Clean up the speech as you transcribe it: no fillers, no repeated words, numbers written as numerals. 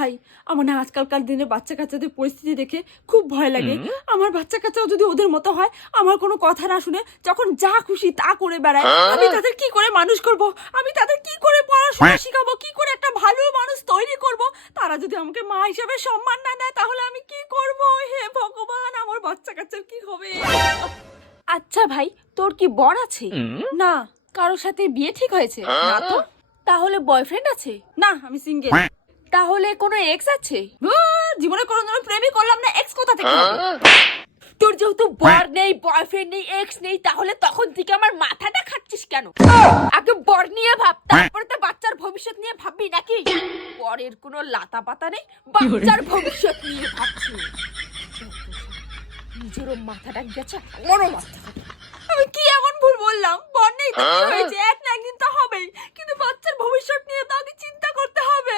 ভাই আমার না আজকালকার দিনে বাচ্চা কাচ্চাদের পরিস্থিতি দেখে খুব ভয় লাগে। আমার বাচ্চা কাচ্চাও যদি ওদের মতো হয়, আমার কোনো কথা না শুনে যখন যা খুশি তা করে বেড়ায়, আমি তাদের কি করে মানুষ করব? আমি তাদের কি করে পড়াশোনা শিখাবো? কি করে একটা ভালো মানুষ তৈরি করব? তারা যদি আমাকে মা হিসেবে সম্মান না দেয়, তাহলে আমি কি করব? হে ভগবান, আমার বাচ্চা কাচ্চার কি হবে? আচ্ছা ভাই, তোর কি বর আছে? না। কারোর সাথে বিয়ে ঠিক হয়েছে? না তো। তাহলে বয়ফ্রেন্ড আছে? না, আমি সিঙ্গেল। তাহলে কোনো এক্স আছে? জীবনে কোনোদিনও প্রেমই করলাম না, এক্স কোথা থেকে হবে? তোর যেহেতু বর নেই, বয়ফ্রেন্ড নেই, এক্স নেই, তাহলে তখন থেকে আমার মাথাটা খাচ্ছিস কেন? আগে বর নিয়ে ভাব, তারপরে তো বাচ্চার ভবিষ্যৎ নিয়ে ভাববি নাকি? বরের কোনো লাতা পাতা নেই, বাচ্চার ভবিষ্যৎ নিয়ে ভাবছি। নিজেরও মাথাটা গেছে, আমারও মাথা। আমি কি এমন ভুল বললাম? বর নেই তো কি হয়েছে, এক না একদিন তো হবেই, কিন্তু বাচ্চার ভবিষ্যৎ নিয়ে তো আগে চিন্তা করতে হবে।